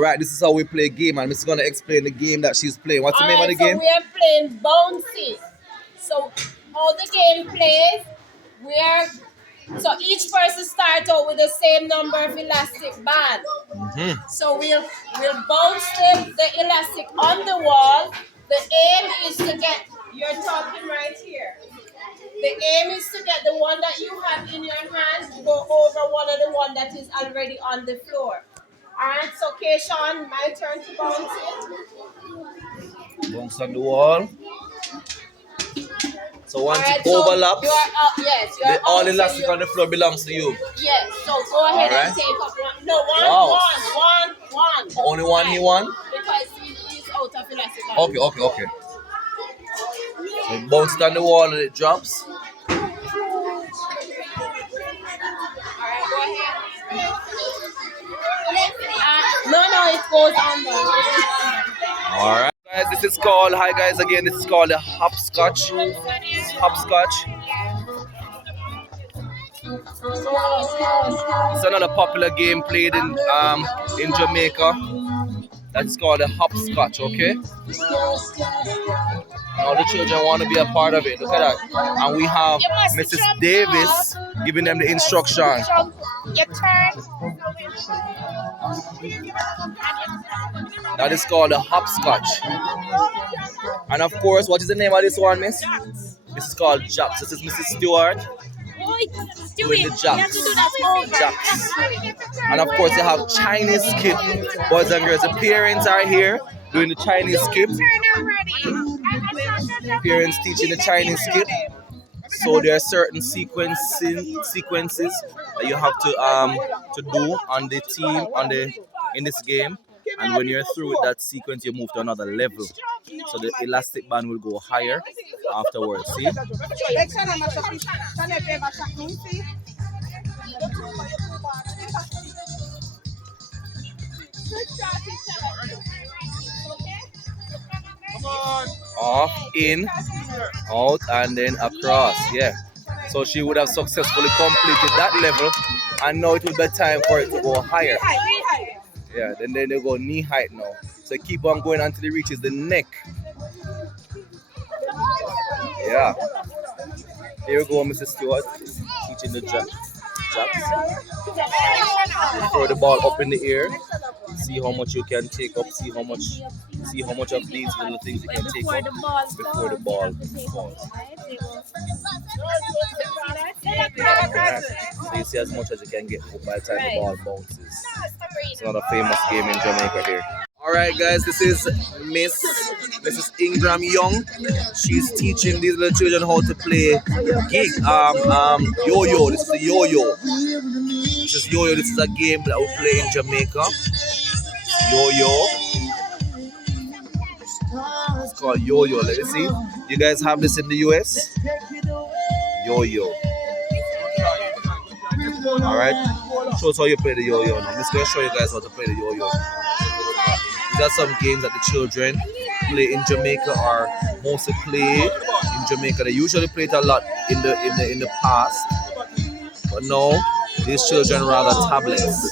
Alright, this is how we play game, and Miss is gonna explain the game that she's playing. What's the name of the game? So we are playing bouncy. So how the game plays, so each person starts out with the same number of elastic band. So we'll bounce the elastic on the wall. The aim is to get, you're talking right here. The aim is to get the one that you have in your hand to go over one of the one that is already on the floor. Alright, so Keishawn, my turn to bounce it. Bounce on the wall. So once it overlaps, all the elastic on the floor belongs to you. Yes, so go ahead and take up one. No, one. Only one he won? Because he's out of elastic. Okay. So it bounces on the wall and it drops. Alright, go ahead. No, it goes under. Alright. Guys, this is called the hopscotch. Hopscotch. It's another popular game played in Jamaica. That's called the hopscotch, okay? Now the children want to be a part of it. Look at that. And we have Mrs. Davis giving them the instruction. Your turn. That is called a hopscotch. And of course, what is the name of this one, miss? This is called jacks. This is Mrs. Stewart doing the jacks. And of course, you have Chinese skip. Boys and girls, the parents are here doing the Chinese skip. Parents teaching the Chinese skip. So there are certain sequences that you have to do on the team in this game, and when you're through with that sequence, you move to another level. So the elastic band will go higher afterwards. See? Off, in, out, and then across. Yeah. So she would have successfully completed that level, and now it will be time for it to go higher. Yeah, then they go knee height now. So keep on going until it reaches the neck. Yeah. Here we go, Mrs. Stewart, teaching the jacks. Throw the ball up in the air. See how much you can take up. See how much of these little things you can take up before the ball falls. So you see as much as you can get by the time the ball bounces. It's another famous game in Jamaica here. Alright guys, this is Mrs. Ingram Young. She's teaching these little children how to play yo-yo. This is a yo-yo. This is a game that we play in Jamaica. Yo-yo. It's called yo-yo. Let me see. You guys have this in the US? Yo-yo. Alright. Show us how you play the yo-yo now. I'm just going to show you guys how to play the yo-yo. These are some games that the children play in Jamaica, or mostly play in Jamaica. They usually play it a lot in the past, but now these children rather tablets.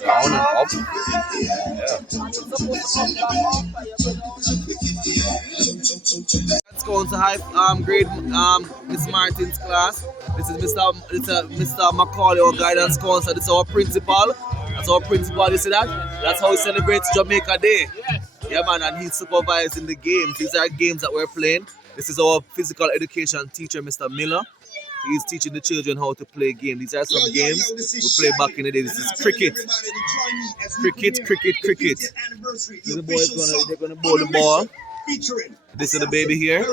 Down and up. Yeah. Let's go into high grade Miss Martin's class. This is Mr. Macaulay, our guidance counselor. This is our principal. That's our principal, you see that? That's how he celebrates Jamaica Day. Yeah, man, and he's supervising the games. These are games that we're playing. This is our physical education teacher, Mr. Miller. He's teaching the children how to play games. These are some games we played back in the day. This is cricket. Cricket. The boys they're gonna bowl the ball. This is the baby here.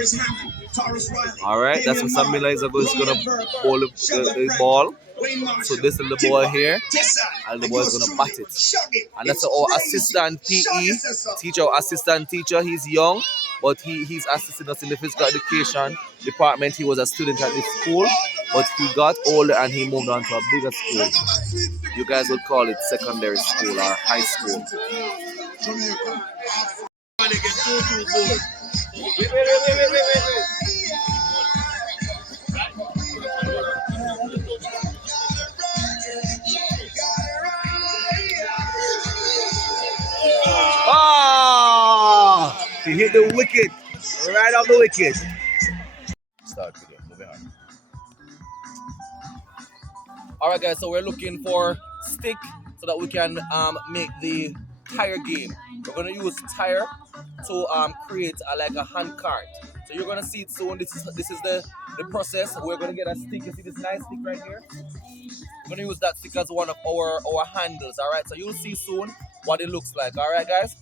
Alright, that's Mr. Miller is gonna bowl the ball. So this is the boy here, and the boy is gonna bat it. And that's our assistant PE teacher, our assistant teacher. He's young, but he's assisting us in the physical education department. He was a student at this school, but he got older and he moved on to a bigger school. You guys would call it secondary school or high school. hit the wicket. Right off the wicket. Start video. Moving on. Alright guys, so we're looking for stick so that we can make the tire game. We're gonna use tire to create like a hand cart. So you're gonna see it soon. This is the process. We're gonna get a stick. You see this nice stick right here? We're gonna use that stick as one of our handles. Alright, so you'll see soon what it looks like. Alright guys?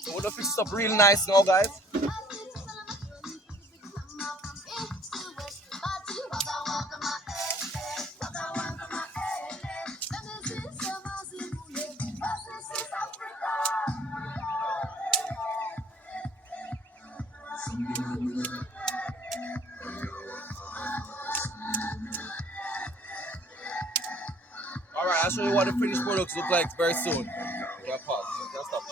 So we're gonna fix this up real nice now, guys. Alright, I'll show you what the finished products look like very soon. Yeah, pause. Just stop.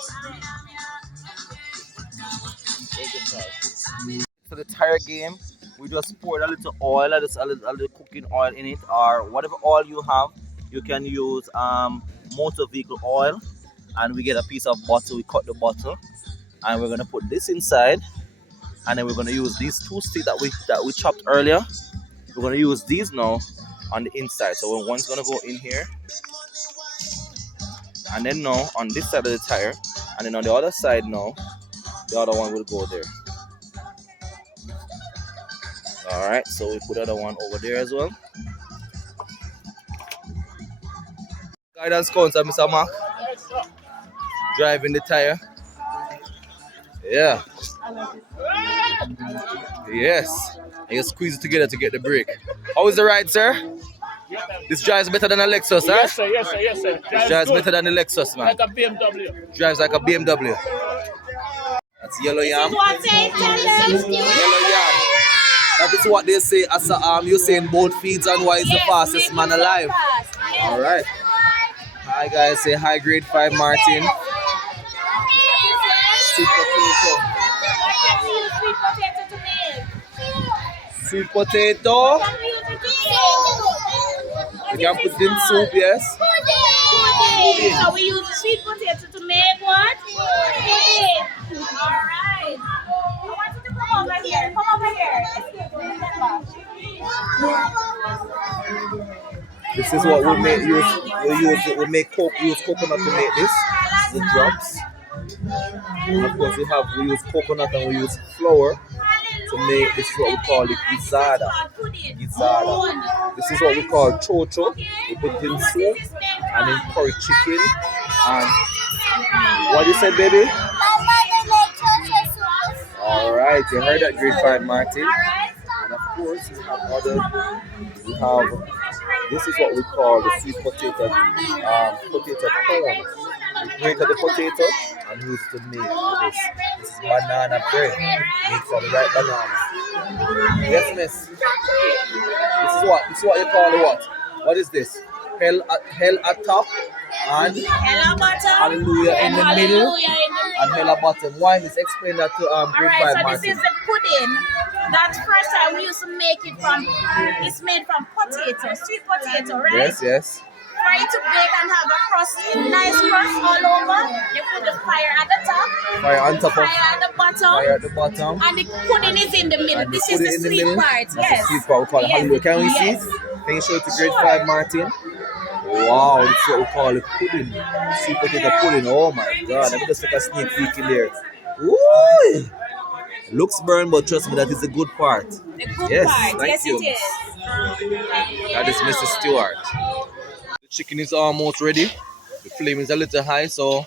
For the tire game, we just poured a little oil, a little cooking oil in it, or whatever oil you have. You can use motor vehicle oil, and we get a piece of butter. We cut the butter, and we're gonna put this inside, and then we're gonna use these two sticks that we chopped earlier. We're gonna use these now on the inside. So one's gonna go in here, and then now on this side of the tire, and then on the other side now, the other one will go there. All right, so we put the other one over there as well. Guidance counselor, Mr. Mark, driving the tire. Yeah. Yes. And you squeeze it together to get the brake. How is the ride, sir? This drives better than a Lexus, huh? Yes, sir. Yes, sir. Yes, sir. This drives better than the Lexus, man. Like a BMW. Drives like a BMW. That's yellow yam. Yellow yam. That is what they say as you saying both feeds and why is the fastest man alive. All right. Hi guys, say hi grade 5 Martin. Sweet potato. Sweet potato. You can put it in soup, yes. So we use the sweet potato to make what? Pudding. All right. I want you to come over here. Come over here. This is what we make. We make use coconut to make this. The drops. And of course, we use coconut and we use flour to make this is what we call the guisada. This is what we call chocho. We put it in soup and in curry chicken. And what you said, baby? All right, you heard that, grade 5 Martin. And of course, we have this is what we call the sweet potato corn. We grated the potato and use it to make this. This is banana bread made from the right banana. Yes, miss. This is what you call the what? What is this? Hell at top and hallelujah in the middle and hell at bottom. Why, miss? Explain that to grade 5 Martin. So this is the pudding. That first time we used to make it from, it's made from potato, sweet potato, right? Yes, yes. For it to bake and have a crust, nice crust all over, you put the fire at the top, fire on top, fire at the bottom, and the pudding is in the middle. And this is the sweet part. That's the sweet part we call it. Hallelujah. Can we see it? Can you show it to grade 5 Martin? Wow, this is what we call it, pudding. Sweet potato pudding. Oh my God, let me just take a sneak peek in there. Ooh! Looks burned, but trust me, that is the good part. The good yes, part. Yes, you. it is. That is Mr. Stewart. The chicken is almost ready. The flame is a little high, so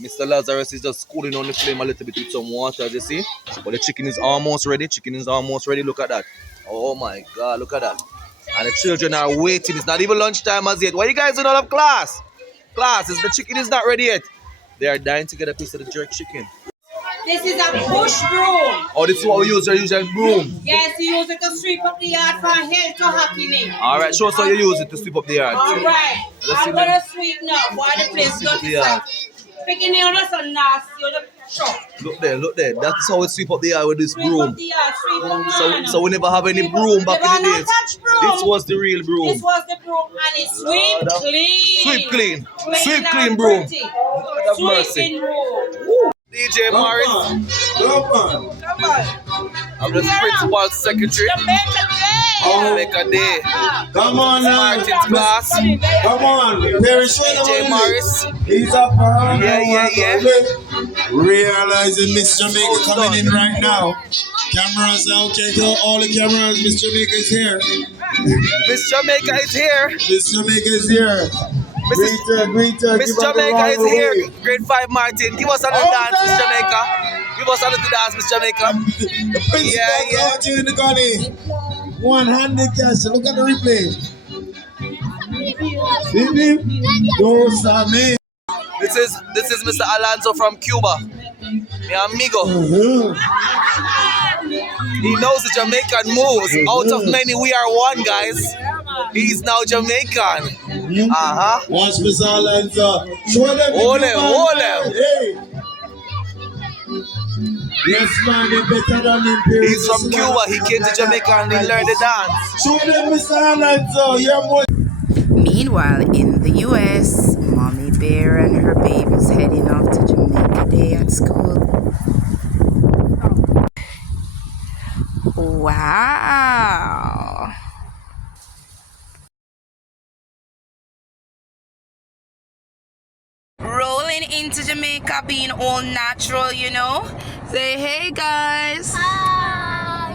Mr. Lazarus is just cooling on the flame a little bit with some water, as you see. But the chicken is almost ready. Chicken is almost ready. Look at that. Oh my God, look at that. And the children are waiting. It's not even lunchtime as yet. Why you guys don't have class? The chicken is not ready yet. They are dying to get a piece of the jerk chicken. This is a push broom. Oh, this is what we use, your usual broom. Yes, you use it to sweep up the yard from hill to happening. Alright, show us how you use it to sweep up the yard. Alright, I'm gonna sweep now while the place Sweep up the is yard. picking it on us and nasty on the shop. Look there, look there. That's how we sweep up the yard with this Sweep broom. up the yard, sweep up So we never have any broom back in the days. This was the real broom. This was the broom and it sweep clean. Sweep clean. Sweep and clean broom. pretty. Have mercy. Sweeping broom. DJ Morris. Come on. I'm the principal secretary. Jamaica Day. Come on now. Martin's class. Come on. Parish DJ Morris. He's up. Yeah. Realizing Miss Jamaica coming in right now. Cameras out. Check out all the cameras. Miss Jamaica is here. Miss Jamaica is here. Miss Jamaica is here. Greet her. Miss Jamaica is here. Grade 5 Martin. Give us a little dance, Miss Jamaica. Give us a little dance, Miss Jamaica. The principal got you in the gully. One-handed cash. Look at the replay. Those are me. This is Mr. Alonso from Cuba. Mi amigo. He knows the Jamaican moves. Out of many, we are one, guys. He's now Jamaican. Watch Mr. Alonso. Show them. Hold him. Hey. Yes, man, they're better than him. He's from Cuba. He came to Jamaica and he learned the dance. Show them, Mr. Alonso. You're more. Meanwhile, in the US, Mommy Bear and her baby's heading off to Jamaica Day at school. Wow. Rolling into Jamaica, being all natural, you know. Say hey, guys. Hi.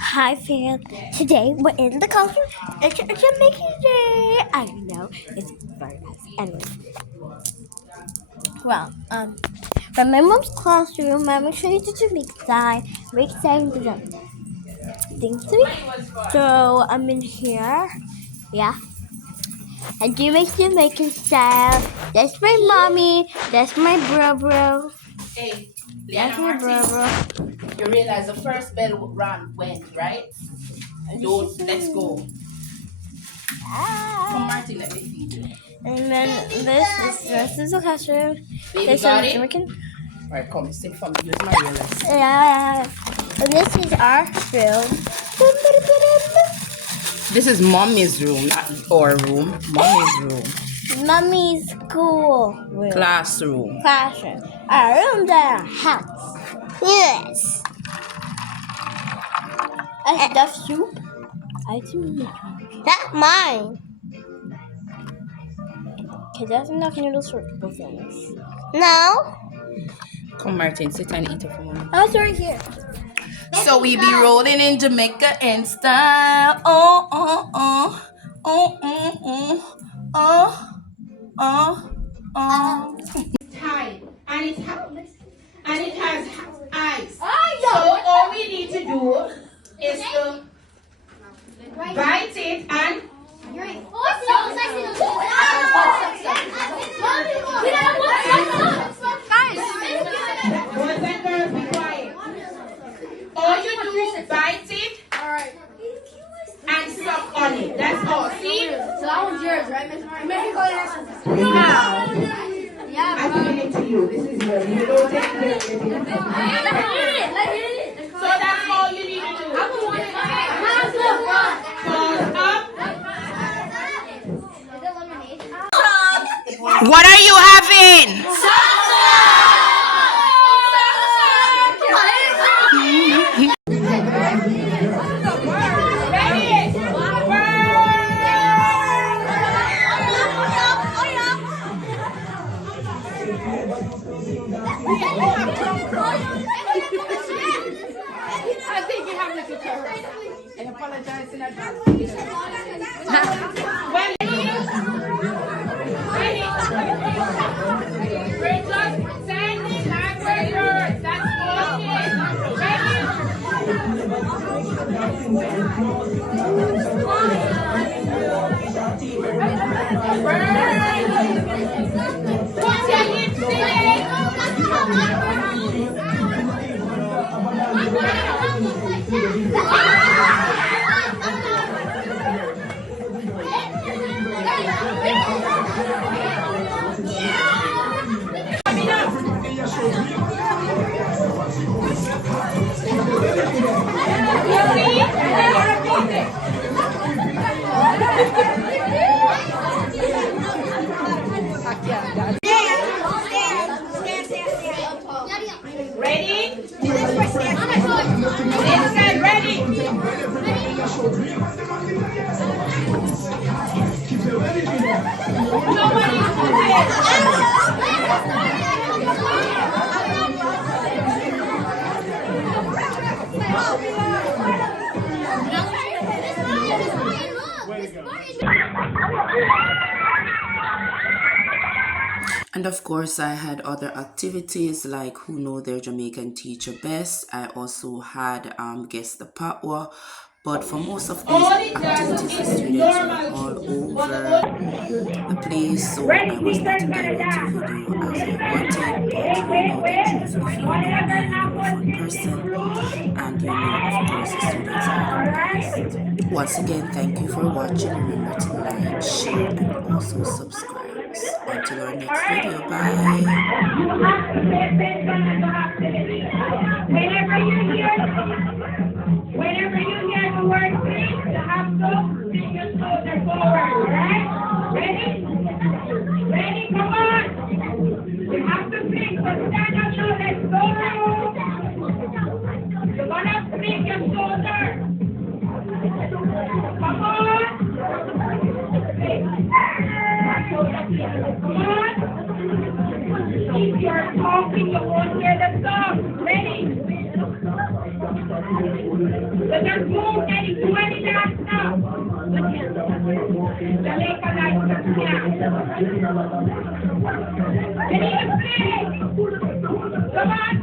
Hi, fam. Today we're in the costume. It's Jamaican Day. I know it's very nice. Anyway, well, from my mom's classroom, I'm gonna show you the Jamaican side. We're excited to jump. Thing 3. So I'm in here. Yeah. I do make Jamaican style. That's my mommy. That's my brother. Hey, That's my brother. you realize the first bell went, right? And let's go. Come, Martin, let me feed you. And then this is a classroom. Baby, This got is it? Jamaican. Alright, come, sit for me. Use my earless. Yeah. And this is our room. This is Mommy's room, not our room. Mommy's room. Mommy's school room. Classroom. Classroom. Our room's our house. Yes. A stuffed soup. I do. That's mine. Okay, that's enough noodles for both of us. No. Come, Martin, sit and eat it for Mommy. Oh, it's right here. So we be rolling in Jamaica in style. Oh, oh, oh. Oh, oh, oh. Oh, oh, oh. Tight and it has eyes. So all we need to do is to bite it and boys and girls be quiet. All you do is bite it and suck on it. That's all. See? So that one's yours, right, Miss Martin? I'm giving it to you. This is yours. You don't take care of it. So that's all you need to do. Pause up. What are you having? I think you have to tell her. I apologize in advance. When we're just sending backward words. That's okay. Put your hips in. And of course, I had other activities like Who Know Their Jamaican Teacher Best. I also had Guess the Patwa. But for most of these activities, the students were all over the place, so I was not able to video as I wanted. But you know the truth if you know me, you know a fun person, and you know, of course, the students had a blast. Once again, thank you for watching. Remember to like, share, and also subscribe. Until our next video, bye. Whenever you hear the word please, you have to bring your shoulder forward, alright? Ready? Ready? Come on! You have to blink, so stand up now, let's go! You're gonna blink your shoulder! Come on! Come on! If you're talking, you won't hear the song. Ready? So just move any 20 laps now. Jamaica lights up here. Ready to play? Come on.